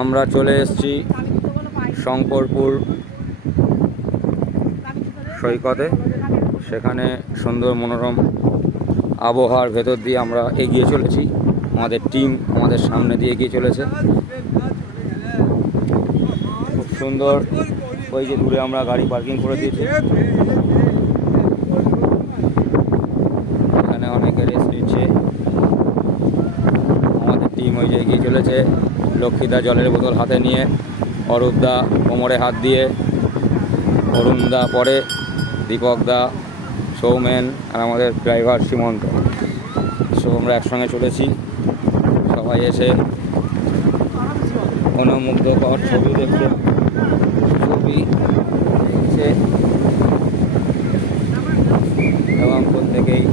আমরা চলে এসেছি শঙ্করপুর সৈকতে। সেখানে সুন্দর মনোরম আবহাওয়ার ভেতর দিয়ে আমরা এগিয়ে চলেছি। আমাদের টিম আমাদের সামনে দিয়ে এগিয়ে চলেছে। খুব সুন্দর ওই যে দূরে আমরা গাড়ি পার্কিং করে দিয়েছি এখানে অনেকে রেস্ট নিচ্ছে আমাদের টিম ওই যে এগিয়ে চলেছে। লক্ষ্মীদা জলের বোতল হাতে নিয়ে, অরূপদা কোমরে হাত দিয়ে, অরুণদা পরে, দীপকদা, সৌমেন আর আমাদের ড্রাইভার সীমন্ত। সব আমরা একসঙ্গে চলেছি। সবাই এসে অনুমুগ্ধকর ছবি দেখছে। ছবি দেখছে। এবং প্রত্যেকেই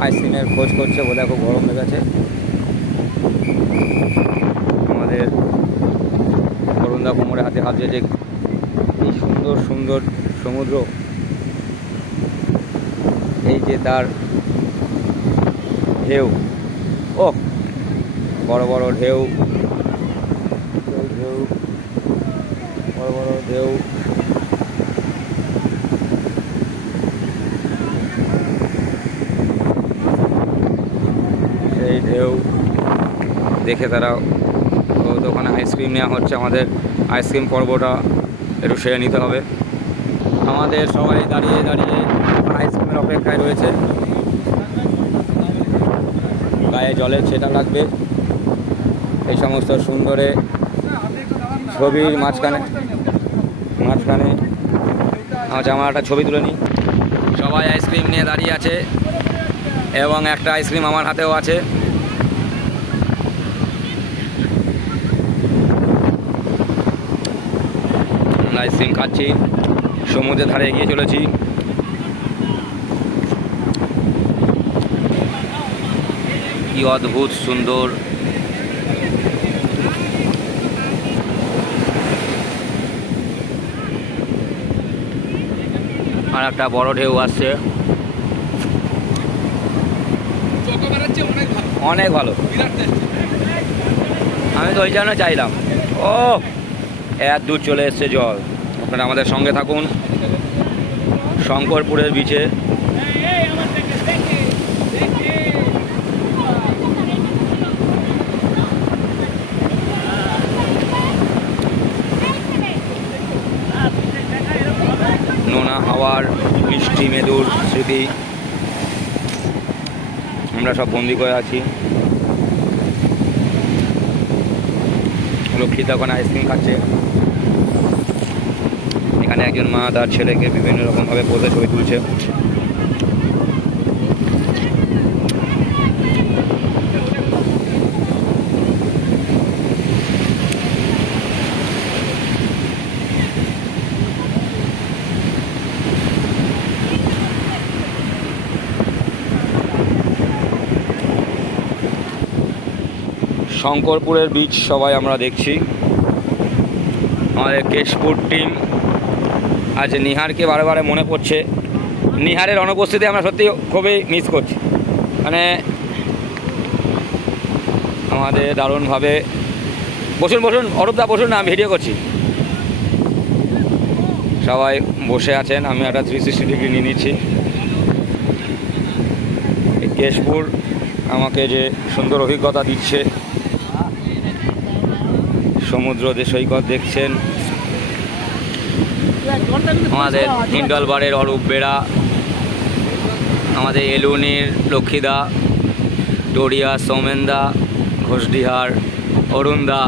আইসক্রিমের খোঁজ করছে বলে খুব গরম লেগেছে। আমাদের অরুণদা কোমরে হাতে হাত দিয়েছে এই সুন্দর সুন্দর সমুদ্র। এই যে তার ঢেউ, ও, বড় বড় ঢেউ ঢেউ। বড় বড় ঢেউ। সেই ঢেউ দেখে তারা ও দোকানে আইসক্রিম নেওয়া হচ্ছে। আমাদের আইসক্রিম পর্বটা একটু সেরে নিতে হবে। আমাদের সবাই দাঁড়িয়ে দাঁড়িয়ে আইসক্রিমের অপেক্ষায় রয়েছে। গায়ে জলের ছেটা লাগবে। এই সমস্ত সুন্দরে ছবির মাঝখানে মাঝখানে আচ্ছা আমার একটা ছবি তুলে নিই। সবাই আইসক্রিম নিয়ে দাঁড়িয়ে আছে এবং একটা আইসক্রিম আমার হাতেও আছে। আমরা আইসক্রিম খাচ্ছি। সমুদ্রের ধারে এগিয়ে চলেছি। কি অদ্ভুত সুন্দর। আর একটা বড় ঢেউ আসছে। অনেক ভালো। আমি তো ওই জন্য চাইলাম। ও এত দূর চলে এসছে জল। আপনারা আমাদের সঙ্গে থাকুন। শঙ্করপুরের বিচে নোনা হাওয়ার মিষ্টি মেদুর স্মৃতি। আমরা সব বন্দি করে আছি। লক্ষ্মীতা ওখানে আইসক্রিম খাচ্ছে। এখানে একজন মা তার ছেলেকে বিভিন্ন রকমভাবে পোজে ছবি তুলছে। শঙ্করপুরের বীচ সবাই আমরা দেখছি। আমাদের কেশপুর টিম আজ নিহারকে বারে মনে পড়ছে। নিহারের অনুপস্থিতি আমরা সত্যি খুবই মিস করছি। মানে আমাদের দারুণভাবে, বসুন বসুন, অরূপদা, বসুন না, আমি ভিডিও করছি। সবাই বসে আছেন, আমি একটা থ্রি সিক্সটি ডিগ্রি নিয়ে নিচ্ছি। কেশপুর আমাকে যে সুন্দর অভিজ্ঞতা দিচ্ছে সমুদ্র সৈকত দেখছেন, আমাদের ইন্ডল বারের অরূপ বেড়া, আমাদের এলুনির লক্ষ্মীদা, ডরিয়া সৌমেনদা, ঘোষডিহার অরুণদা,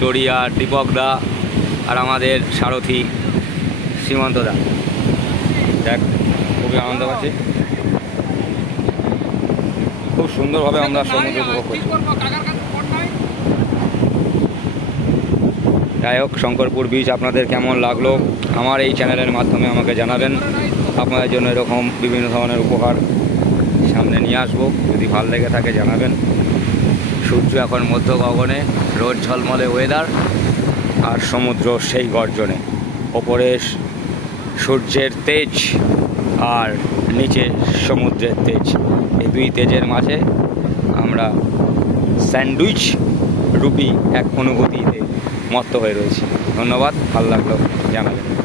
ডরিয়া দীপকদা, আর আমাদের সারথি সীমন্তদা। দেখ, খুবই আনন্দ পাচ্ছি। খুব সুন্দরভাবে আমরা সমুদ্র উপভোগ করছি। যাই হোক, শঙ্করপুর বীচ আপনাদের কেমন লাগল আমার এই চ্যানেলের মাধ্যমে আমাকে জানাবেন। আপনাদের জন্য এরকম বিভিন্ন ধরনের উপহার সামনে নিয়ে আসব। যদি ভালো লেগে থাকে জানাবেন। সূর্য এখন মধ্য গগনে, রোদ ঝলমলে ওয়েদার আর সমুদ্র সেই গর্জনে। ওপরে সূর্যের তেজ আর নিচে সমুদ্রের তেজ। এই দুই তেজের মাঝে আমরা স্যান্ডউইচ রুপি এক অনুভূতিতে মত্ত হয়ে রয়েছি। ধন্যবাদ ভালো লাগল জানাবেন